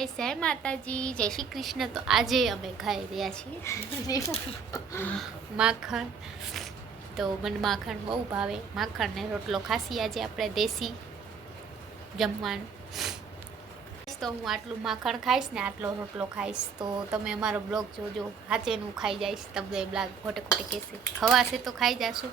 Guys, જય માતાજી, જય શ્રી કૃષ્ણ। તો આજે અમે ખાઈ રહ્યા છીએ માખણ। તો મને માખણ બહુ ભાવે, માખણ ને રોટલો ખાસી આજે આપણે દેશી જમવાનું। તો હું આટલું માખણ ખાઈશ ને આટલો રોટલો ખાઈશ તો તમે અમારો બ્લોગ જોજો। હાચેનું ખાઈ જઈશ, તમને એમ લાગે ખોટે ખોટે કહેશે, ખવાશે તો ખાઈ જશું।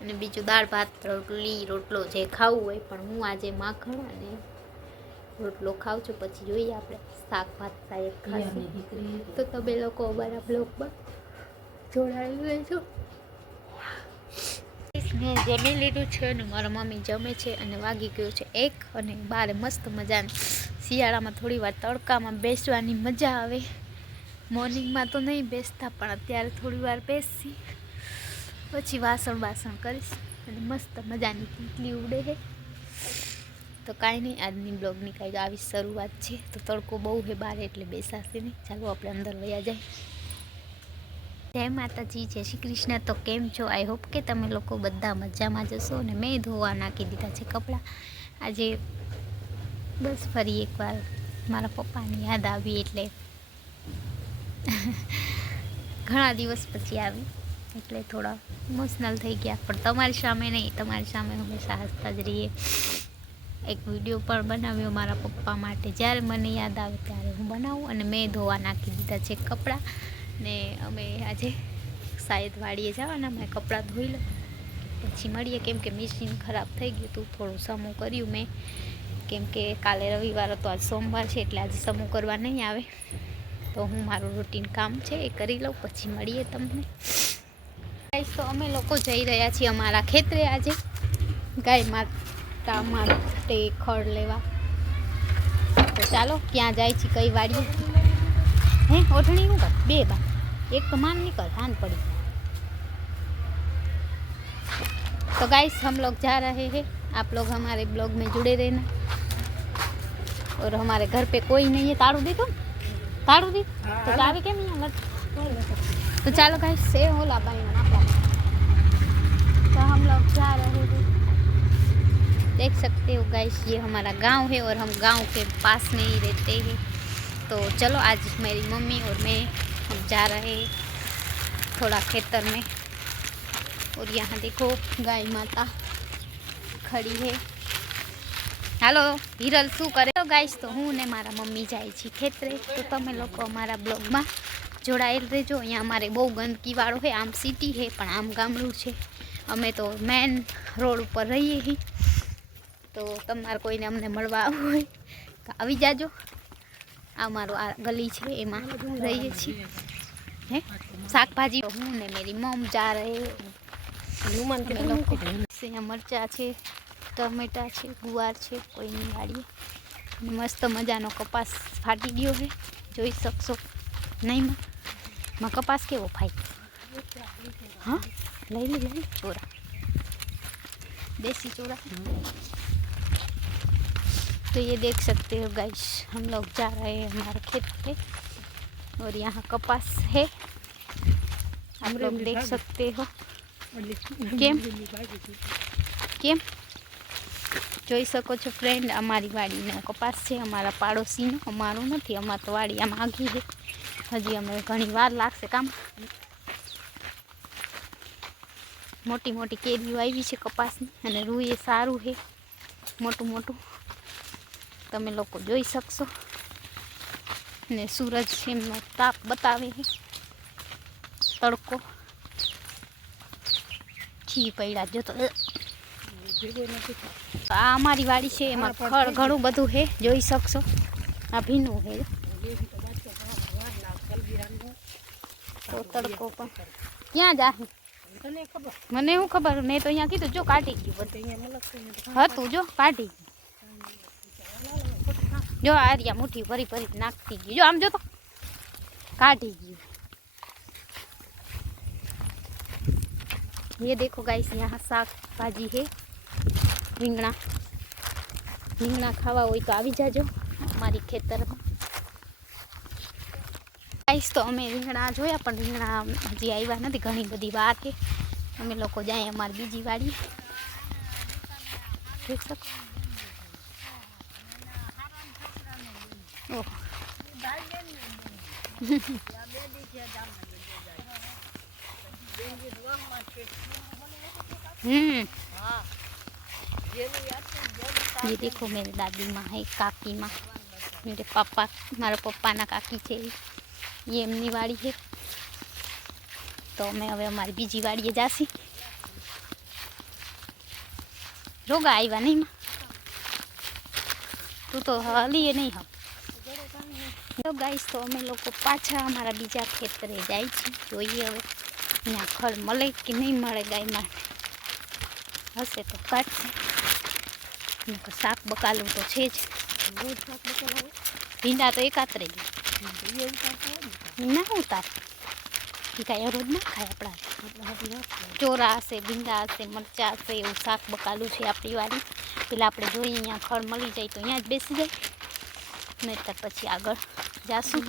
અને બીજું દાળ ભાત રોટલો જે ખાવું હોય, પણ હું આજે માખણ અને રોટલો ખાઉં છું। પછી જોઈએ આપણે શાક ભાત શાયદ ખાશું, તો તમે લોકો અમારા બ્લોગમાં જોડાઈ રહેજો। મેં જમી લીધું છે અને મારા મમ્મી જમે છે અને વાગી ગયું છે 1 અને બારે મસ્ત મજાનું શિયાળામાં થોડી વાર તડકામાં બેસવાની મજા આવે। મોર્નિંગમાં તો નહીં બેસતા, પણ અત્યારે થોડી વાર બેસી પછી વાસણ કરીશ અને મસ્ત મજાની તીતલી ઉડે છે। તો કાંઈ નહીં, આજની બ્લોગની કાંઈ આવી શરૂઆત છે। તો તડકો બહુ છે બહાર એટલે બેસાશે નહીં, ચાલો આપણે અંદર વયા જાય। જય માતાજી, જય શ્રી કૃષ્ણ। તો કેમ છો? આઈ હોપ કે તમે લોકો બધા મજામાં જશો। અને મેં ધોવા નાખી દીધા છે કપડાં। આજે બસ ફરી એકવાર મારા પપ્પાની યાદ આવી, એટલે ઘણા દિવસ પછી આવી એટલે થોડા ઇમોશનલ થઈ ગયા। પણ તમારી સામે નહીં, તમારી સામે હંમેશા હસતા જ રહીએ। એક વિડીયો પણ બનાવ્યો મારા પપ્પા માટે, જ્યારે મને યાદ આવે ત્યારે હું બનાવું। અને મેં ધોવા નાખી દીધા છે કપડાં ને અમે આજે શાયદ વાડીએ જવાના, મેં કપડાં ધોઈ લો પછી મળીએ। કેમ કે મશીન ખરાબ થઈ ગયું હતું, થોડું સમૂહ કર્યું મેં, કેમ કે કાલે રવિવાર હતો, આજ સોમવાર છે એટલે આજે સમૂહ કરવા નહીં આવે। તો હું મારું રૂટીન કામ છે એ કરી લઉં, પછી મળીએ તમને। તો અમે લોકો જઈ રહ્યા છીએ અમારા ખેતરે આજે ગાય માતા માટે ખડ લેવા। તો ચાલો ક્યાં જાય છે, કઈ વાડીએ હે ઓઢણી શું કર બે બા एक तो मान निकल हान पड़ी। तो गाइस हम लोग जा रहे हैं, आप लोग हमारे ब्लॉग में जुड़े रहना। और हमारे घर पे कोई नहीं है। ताड़ू दी तुम ताड़ू दी तो चाबी क्या नहीं है। तो चलो गाइस से होला भाई तो हम लोग जा रहे हैं। देख सकते हो गाइस, ये हमारा गांव है और हम गांव के पास में ही रहते हैं। तो चलो आज मेरी मम्मी और मैं हम जा रहे हैं थोड़ा खेतर में। और यहाँ देखो गाय माता खड़ी है। हेलो हिरल शू करे? तो गाइस तो हूँ ने मारा मम्मी जाए छी खेतरे। तो तमे लोग अमारा ब्लॉग में जोड़ाएल रहो। अँ अमारे बहु गंदकी वालों है, आम सीटी है पण आम गामडू है। अमे तो मेन रोड पर रहीए ही, तो तमारे कोईने अमने मळवा आववुं होय तो आवी जाजो। आ मारो आ गली है एमां रहीए छीए। है शाकभाजी हूँ ने मेरी मम जा रहे। मरचा है, टमेटा है, गुवार है, कोई नहीं वाड़ी। मस्त मजानो कपास फाटी गयो है, जोई शकशो। नहीं में कपास केवो फाई। हाँ लई ली चोरा, देसी चोरा। तो ये देख सकते हो गाइस, हम लोग जा रहे हैं हमारे खेत पे और यहाँ कपास है, आप लोग देख सकते हो। केम केम જોઈ શકો છો ફ્રેન્ડ, અમારી વાડીનો કપાસ છે, અમારા પાડોશીનો, અમારું નથી। અમાર તો વાડી આમ આગી છે, હજી અમે ઘણી વાર લાગશે કામ। મોટી મોટી કેરીઓ આવી છે કપાસની અને રૂએ સારું છે મોટું મોટું, તમે લોકો જોઈ શકશો। ને સૂરજ એમનો તાપ બતાવે છે, તડકો છી પડ્યા જો। તો આ અમારી વાડી છે, એમાં ખડ ઘણું બધું છે, જોઈ શકશો। આ ભીનું છે તો તડકો પણ ક્યાં જાહે મને શું ખબર। મેં તો અહીંયા કીધું જો કાઢી ગયું બધું હતું, જો કાઢી જો આર્યા મુઠ્ઠી ભરી ભરી નાખતી ગયું, જો આમ જો તો કાઢી ગયું। ये देखो गाइस, यहाँ साग भाजी है, રીંગણા રીંગણા ખાવા હોય તો આવી જાજો અમારી ખેતરમાં। ગાઈસ તો અમે રીંગણા જોયા પણ રીંગણા હજી આવ્યા નથી, ઘણી બધી વાર છે। અમે લોકો જાય અમારી બીજી વાડી, જોઈ શકો। ઓહ ये देखो मेरे दादी माँ है, काकी माँ, मेरे पापा, मारा पप्पा ना काकी है, ये एमनी वाड़ी है। तो मैं हवे अमारी बीजी वाड़ीए जासी। रोगा आव्या नहीं मां, तू तो हलीए नहीं हम। तो गाइस तो अमे लोग पाछा अमारा बीजा खेतरे जाय छे, जोईए हवे ત્યાં ખડ મળે કે નહીં મળે ગાય માટે, હશે તો કાઢશે, શાક બકાલું તો છે જ, ભીંડા તો એકાત્રે જ ના ઉતાર, એ કાંઈ રોજ ના ખાય આપણા, ચોરા હશે, ભીંડા હશે, મરચાં હશે, એવું શાક બકાલું છે આપણી વાડી. પેલા આપણે જોઈએ અહીંયા ખડ મળી જાય તો અહીંયા જ બેસી જાય, નહીંતર પછી આગળ જાશું.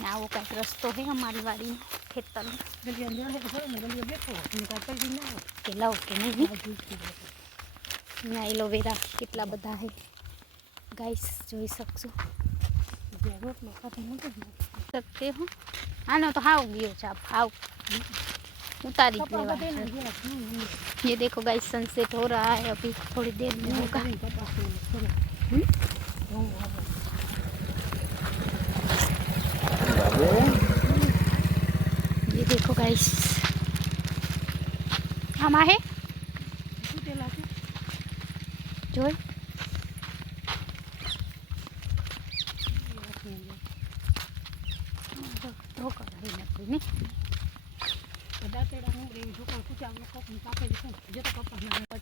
ને આવો કાંઈક રસ્તો છે અમારી વાડીનો ખેતરનો, કે લવ કે નહીં. અહીંયા એલોવેરા કેટલા બધા છે ગાઈસ, જોઈ શકશો सकते हो. हाँ ना तो हाउ गयो चाप हाउ उतारी लेवा. ये देखो गाइस सनसेट हो रहा है, अभी थोड़ी देर में होगा. ये देखो गाइस हम आहे जोई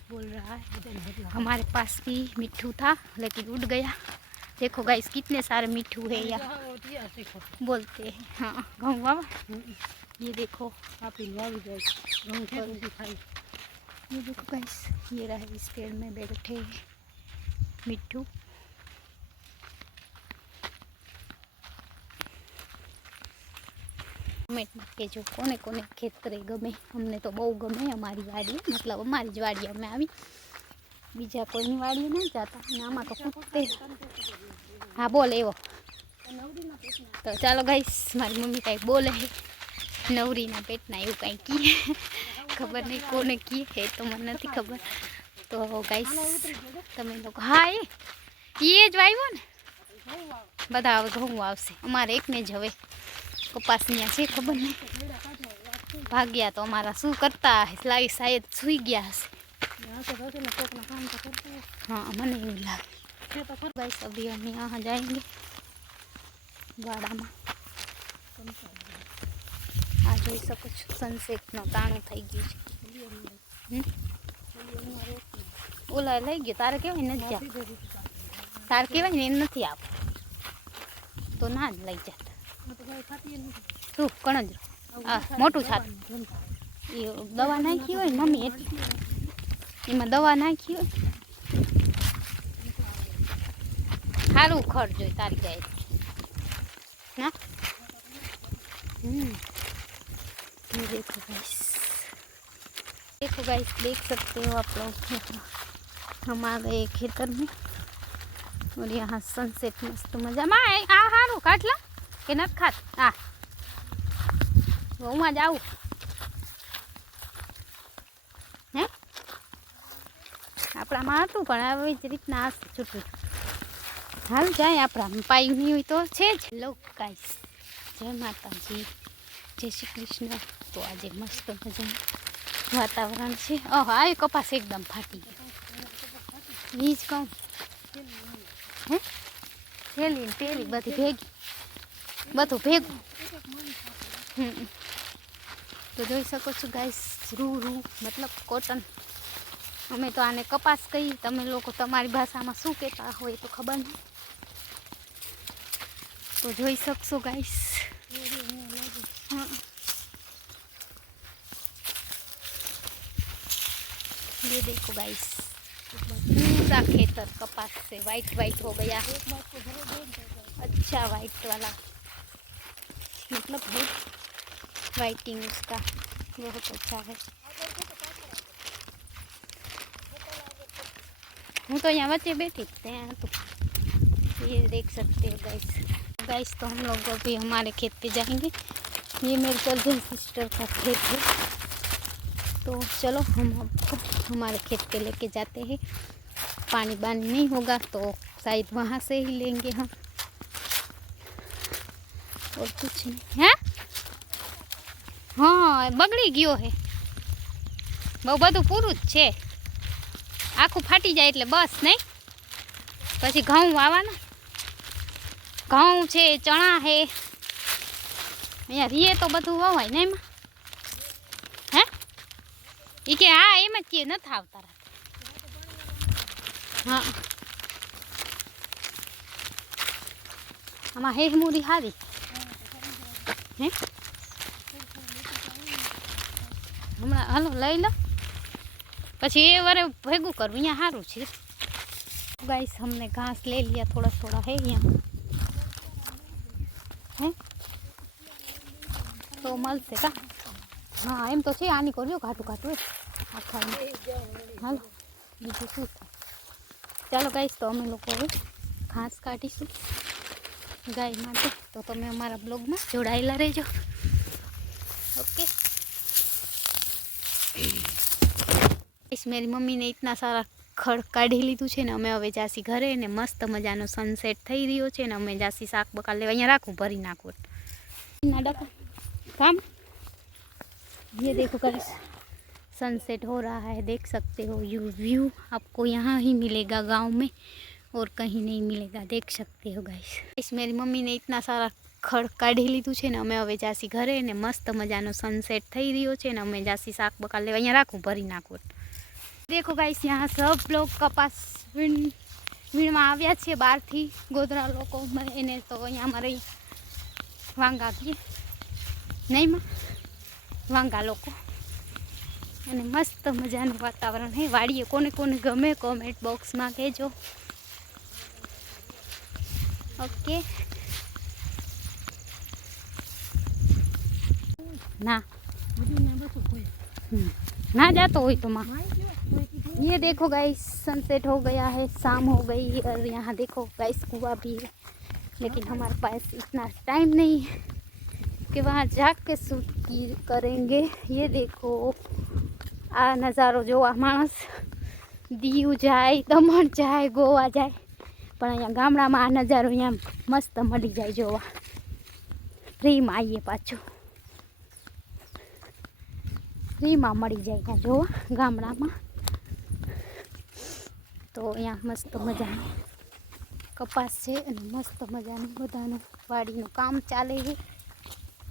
बोल रहा है. हमारे पास भी मिट्ठू था लेकिन उड़ गया. देखो गाइस कितने सारे मिट्ठू है यहाँ बोलते हैं. हाँ घऊँ बाबा ये देखो ये देखो गाइस, ये रहा इस पेड़ में बैठे मिट्ठू. कमेंट में कहो कोने कोने खेतरे गमे. अमने तो बहु गमे अमारी वाड़ी, मतलब अमारी ज वाड़ी अमे आवी, बीजा कोईनी वाड़ी नहीं जाता. आमा तो कूदते. हाँ बोल एवो तो चलो गाइस, मारी मम्मी कहीं बोले है नवरी ना पेटना एवं कहीं किए, खबर नहीं कोने किए है तो मन नहीं खबर. तो गाइस तमे लोग हाँ ये ज वाव्यो ने बधा हवे घऊँ आवशे. अमारे एक ने ज हवे कपासिया है, खबर नहीं भाग्या तो अमारा शू करता है, शायद सुई गया हशे. हाँ मने एवं लागे. गाइस अभी हम यहाँ जाएंगे वाड़ा में. आ जोई सको छो सनसेट नो ताणो थई गयो छे. ओला लई गयो तारे केवाय नथी आप, तार केवाय ने नथी आप तो ना ज लई जाता. शू कणजरो मोटू छाप ए दवा नाखी होय मम्मी एटली एमां दवा नाखी होय. सारू खड़ जो तारी जाए ना. ये देखो गाइस, देखो गाइस देख सकते हो आप लोग, हम आ गए खेतर में और यहाँ सनसेट मस्त मजा में. आ हारू काटला के नत खात आ હું જાઉં હે આપણામાં હતું પણ આવી જ રીતના હશે છૂટું. હાલ જાય આપણા પાયું નહીં હોય તો છે જ. લો ગાઈસ જય માતાજી, જય શ્રી કૃષ્ણ. તો આજે મસ્ત મજાનું વાતાવરણ છે. ઓહ આ કપાસ એકદમ ફાટી ગયો. એ જ કહું હે થેલી પેલી બધી ભેગી બધું ભેગું. तो જોઈ શકો છો ગાઈસ રૂ રૂ मतलब कॉटन. અમે તો આને કપાસ કહી, તમે લોકો તમારી ભાષામાં શું કહેતા હોય તો ખબર નહીં. તો જોઈ શકશો ગાઈસ. ये देखो गाइस पूरा खेतर कपास से वाइट वाइट हो गया. अच्छा वाइट वाला मतलब बहुत वाइटिंग उसका बहुत अच्छा है. हूँ तो यहाँ बच्चे बैठी तो ये देख सकते हो गाइस गाइस तो हम लोग अभी हमारे खेत पे जाएंगे। ये मेरे कज़न सिस्टर का खेत है, तो चलो हम आपको हमारे खेत पे लेके जाते हैं। पानी बानी नहीं होगा तो शायद वहाँ से ही लेंगे हम, और कुछ नहीं है। हाँ बगड़ी गयो है, बहु બધું પૂરું જ છે, આખું ફાટી જાય એટલે બસ નહીં। પછી ઘઉં વાવવાના, ઘઉં છે, ચણા છે, અહીંયા રીએ તો બધું વવાય ને એમાં હે એ કે હા એમ જ કે નથી આવતા રાતે। હા આમાં હે મૂડી સારી હે, હમણાં હાલો લઈ લો પછી એ વારે ભેગું કરવું, અહીંયા સારું છે। गाइस हमने घास ले लिया, थोड़ा थोड़ा है यहाँ है तो मल से का। हाँ एम तो है आनी करो घाटू घाटू आखा हालो बीजू शू। चलो गाइस तो अमे लोग हवे घास काढ़ीशुं गाय माटे, तो तमे अमारा ब्लॉग में जोड़ायेला रहेजो। ओके इस मेरी मम्मी ने इतना सारा खड़ काढ़ी लीधुं छे ने अमे हवे जासी घरे ने मस्त मजानो सनसेट थई रह्यो छे ने अमे जासी शाक बका लेवा। अहींया राखूं भरी नाखूं ना डका काम। ये देखो गाइस सनसेट हो रहा है, देख सकते हो। यू व्यू आपको यहाँ ही मिलेगा, गांव में और कहीं नहीं मिलेगा, देख सकते हो गाइस। इस मेरी मम्मी ने इतना सारा खड़ काढ़ी लीधुं छे ने अमे हवे जासी घरे ने मस्त मजानो सनसेट थई रह्यो छे ने अमे जासी शाक बका लेवा। अहींया राखूं भरी नाखूं। देखो गाइस यहाँ सब लोग कपास वीण में आव्या छे बार थी गोधरा लोको एने, तो अहींया अमारे वांगा कहीए नहीं में वांगा लोको, अने मस्त मजानुं वातावरण है। वाड़ीए कोने कोने गमे कमेंट बॉक्स में कहेजो। ओके ना ना जातो हो तो माँ। ये देखो गाइस सनसेट हो गया है, शाम हो गई, और यहाँ देखो गाइस कुआं भी है, लेकिन हमारे पास इतना टाइम नहीं है कि वहाँ जाके शूट करेंगे। ये देखो आ नज़ारो जोवा माणस दीव जाए, दमण जाए, गोवा जाए, पण अहींया गामडामां आ नज़ारो अहींया मस्त मळी जाए जोवा। फ्री में आવીએ पाछो, फ्री में मळी जाए अहींया जोवा गामडामां। तो अहींया मस्त मजानी कपास है अने मस्त मजानी बधानुं वाड़ीनुं काम चाले है।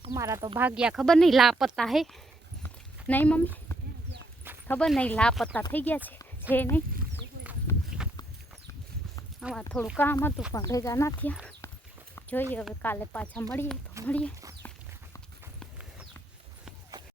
अमारा तो भाग्या खबर नहीं लापता है नहीं मम्मी, खबर नहीं लापता थई गया छे नहीं। आमारे थोड़ुं काम हतुं पण भेगा न थया, जोईए हवे काले पाछा मळीए तो मळीए।